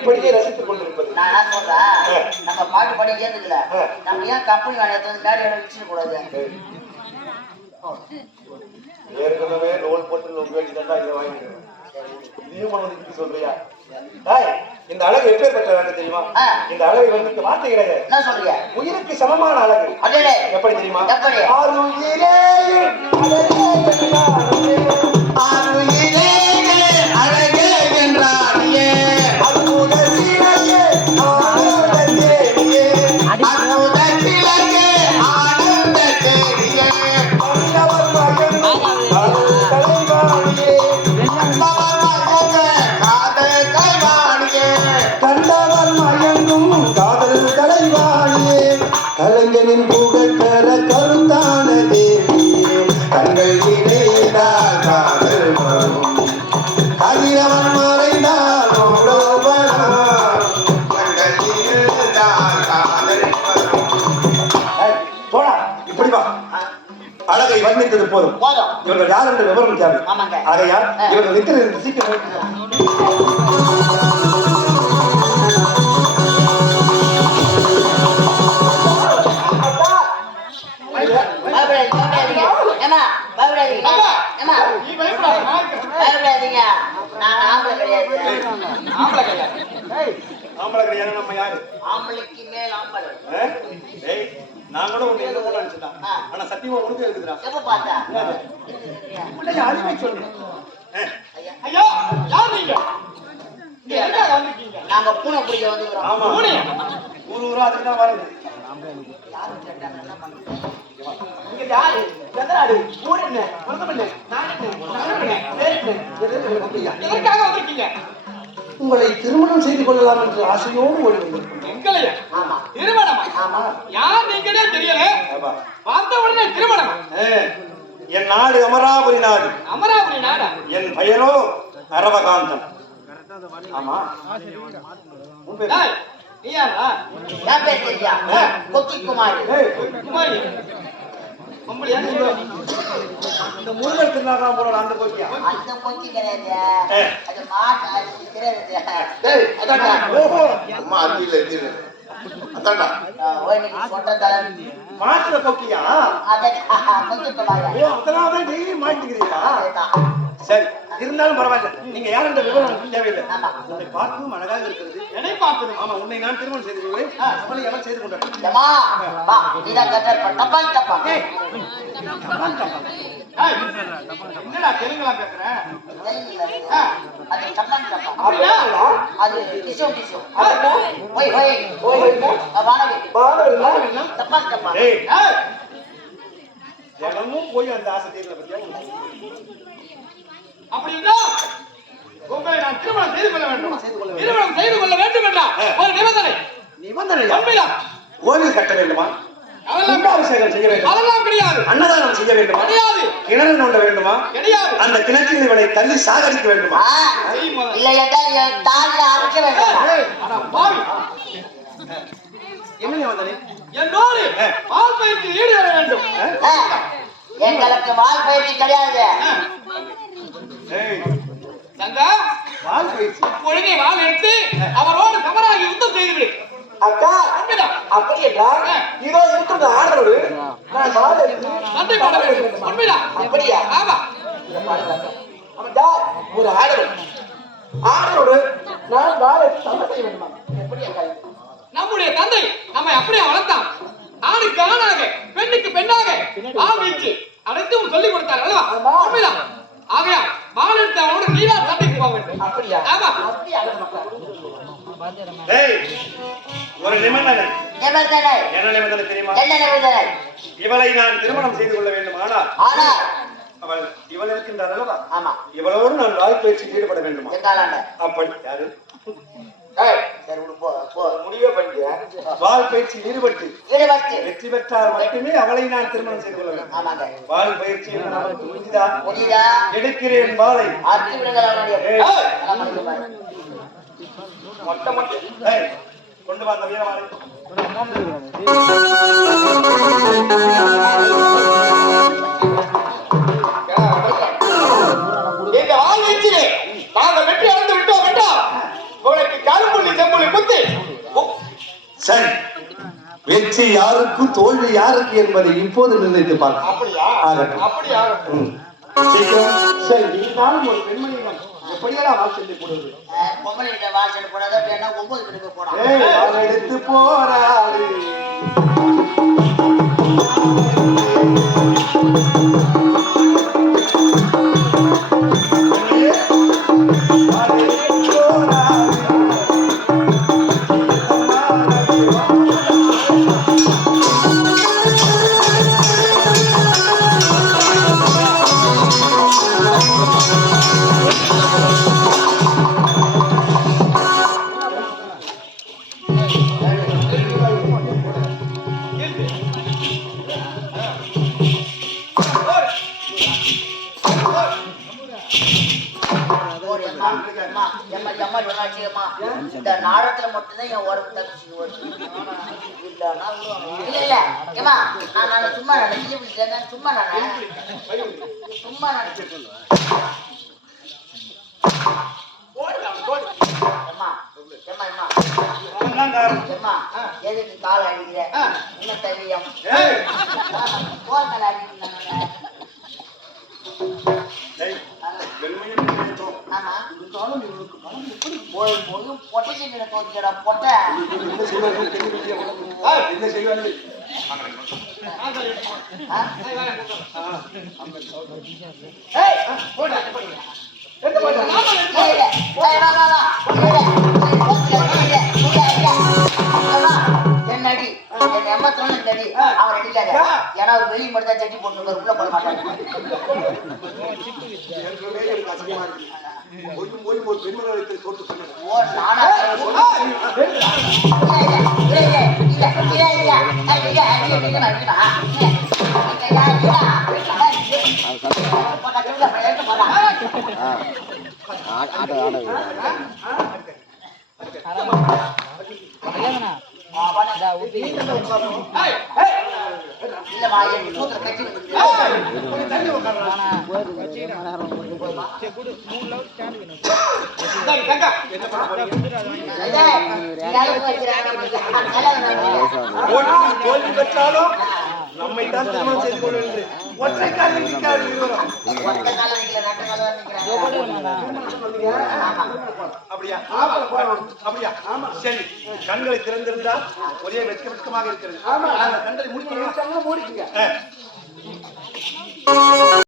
இப்படியே ரசித்துக் கொண்டிருப்பது. நான் என்ன சொல்றேன்? நம்ம பாட்டு பாடி கேட்டுக்கல ஆ. நம்ம ஏன் கம்பெனி வேலை எடுத்து டேடியோட வச்சுக்க கூடாது? ஏற்கனவே லோன் போட்டு நோக்க வேண்டியதா இதை வாங்கிக்கிறேன் இப்படி சொல்றியா? இந்த அழகு எப்பேற்பட்ட வேண்டும் தெரியுமா. இந்த அழகு வந்து வார்த்தை கிடையாது. என்ன சொல்றீங்க உயிருக்கு சமமான அழகு. எப்படி தெரியுமா? எப்படி? அழகை வர்ணித்தது போதும் இவர்கள் யார் என்ற விவரம் தேவை. ஆகையால். இவர்கள் நித்திர சீக்கிரம் ஆம்பளை கிடையாது நம்ம யாரு ஆம்பளைக்கு மேல் ஆம்பளை நான் கூட உன்னை எங்க அனுப்பிச்சுதான். ஆ. ஆனா சத்தியமா உனக்கு இருக்குதுடா. எப்ப பார்த்தா? ஆ. ஐயா. ஐயா யார் நீங்க? நாங்க பூனை பிடிக்க வந்துக்கிறோம் ஆமா? ஊரு ஊரா அதுக்கு தான் வருது யாரு கேட்டாங்க? என்ன பண்ணுறது இங்க யாரு? எதனாரு ஊர் என்ன? பிறந்தம் என்ன? நான் என்ன? என்ன? பேர் என்ன? எதற்காக வந்திருக்கீங்க? உங்களை திருமணம் செய்து கொள்ளலாம் என்று ஆசையோடு ஓடி ஆமா. திருமணமா? ஆமா. யார் நீங்கன்னே தெரியல. ஆமா. பார்த்த உடனே திருமணமா. என் நாடு அமராபுரி நாடு. அமராவதி நாடா? என் பெயரோ அரவகாந்தன் ஆமா. உன் பேர் டேய், நீ யாரா என் பேர் தெரியா? கொக்கி குமாரி பொம்பளையா? இந்த முருகர் திருநாளாம் போற அந்த கோக்கியா அந்த கொக்கி கிடையாது. அது மாட்டு அது தெரியாது டேய் அதான்டா. ஓஹோ. அம்மா அது இல்ல இது இல்ல அதான்டா. ஓய் நீங்க சொட்ட தலை மாட்டுல கோக்கியா அதை கொக்கி குமாரி ஓ அதனால தான் டெய்லி மாட்டிக்கிறீங்களா சரி இருந்தாலும் பரவாயில்ல. நீங்க யார் என்ற விவரம் எனக்கு தேவையில்லை. உன்னை பார்க்கவும் அழகாக இருக்கிறது. என்னை பார்த்தது ஆமா உன்னை நான் திருமணம் செய்து கொள்வேன். அவளை எவன் செய்து கொண்டார்? என்னடா தெலுங்குலாம் பேசுற? தெலுங்குல இருக்கு. ஆ. அது டிசோ டிசோ. ஒய், ஒய். ஆ, வானவி. தினமும் போய் அந்த ஆசை தீர்ல பத்தியா அப்படி இருந்தா உங்களை நான் திருமணம் செய்து கொள்ள வேண்டும். திருமணம் செய்து கொள்ள வேண்டும். என்றால் ஒரு நிபந்தனை. நிபந்தனை உண்மைதான் கோவில் கட்ட வேண்டுமா? அதெல்லாம் செய்ய வேண்டுமா? அதெல்லாம் கிடையாது. அன்னதானம் செய்ய வேண்டுமா? கிடையாது. கிணறு நோண்ட வேண்டுமா? கிடையாது. அந்த கிணற்றில் இவனை தள்ளி சாகடிக்க வேண்டுமா? இல்லை தாலியை அறுக்க வேண்டும். என்ன நிபந்தனை என்னோடு பயிற்சியில் ஈடுபட வேண்டும். எங்களுக்கு வால் பயிற்சி கிடையாது வால் பயிற்சி வாள் எடுத்து அவரோடு சமராகி யுத்தம் செய்துவிடு. அக்கா அப்படி என்றால் இதோ இருக்கிற ஆடரோடு நான் வாழ சண்டை போட வேண்டும் உண்மைதான் அப்படியா? ஆமா. அவன்டா ஒரு ஆடர் ஆடரோடு நான் வாழ சண்டை செய்ய வேண்டுமா எப்படி அக்கா? நம்முடைய தந்தை நம்மை அப்படியே வளர்த்தான். ஆணுக்கு ஆணாக பெண்ணுக்கு பெண்ணாக ஆண் வீச்சு அனைத்தும் சொல்லிக் கொடுத்தார் அல்லவா? ஆமா. உண்மைதான். ஆகையா வாள் எடுத்து அவனோட நீதான் சண்டைக்கு போக வேண்டும். அப்படியா? ஆமா. ஒரு நிபந்தனை. என்ன நிபந்தனை தெரியுமா? இவளை நான் திருமணம் செய்து கொள்ள வேண்டும். ஆனால் அவள் இவள் இருக்கின்றார் அல்லவா? ஆமா. இவளோடு நான் வாய் பயிற்சியில் ஈடுபட வேண்டுமா? அப்படி யாரு? சரி விடு போ போ முடிவே ஈடுபட்டு ஈடுபட்டு. வெற்றி பெற்றால் மட்டுமே அவளை நான் திருமணம் செய்து கொள்ள வேண்டும். ஆமாங்க. வால் பயிற்சி நமக்கு புரியுதா எடுக்கிறேன் வாளை. விடுங்கள். மொட்டை மொட்டை. ஏய், கொண்டு வா அந்த வீரவாளை. வெற்றி யாருக்கு தோல்வி யாருக்கு என்பதை இப்போது நிர்ணயித்து பார்க்கலாம். சரி இருந்தாலும் ஒரு பெண்மணியிடம் எப்படியடா வாசல் போடுவது? பொம்பளை கிட்ட வாசல் போடாத அப்படின்னா ஒன்பது கிட்ட போடா. ஏய் வாழை எடுத்து போராடு. இந்த நாடகத்துல மட்டும்தான் என் உடம்பு தப்பிச்சு இல்ல, இல்ல, ஏம்மா, நான் சும்மா நான் நான் சும்மா நான் சும்மா நான் எதுக்கு கால் அடிக்கிற? என்ன தெரியும்? மேல அடிக்கிறீங்க. ஆமா. போய் போய் பொட்டை. என்ன செய்வார்கள் ஆ? ஏய், போடா, என் அம்மா சொன்ன. அவர் அடிக்காத. ஏன்னா அவர் வெளிய மட்டும் தான் சட்டி போட்டுருக்காரு, உள்ள போட மாட்டாரு. எனக்குமே எனக்கு நம்மை தான் திருமணம் செய்து கொள்ள ஒற்றை காலில் நிற்காது இருவரும் ஒற்றை காலில் நிக்கல ரெட்டை சரி கண்களை திறந்திருந்தா ஒரே வெட்க வெட்கமாக இருக்கிறது ஆமா. கண்களை முடிக்க முடிச்சுங்க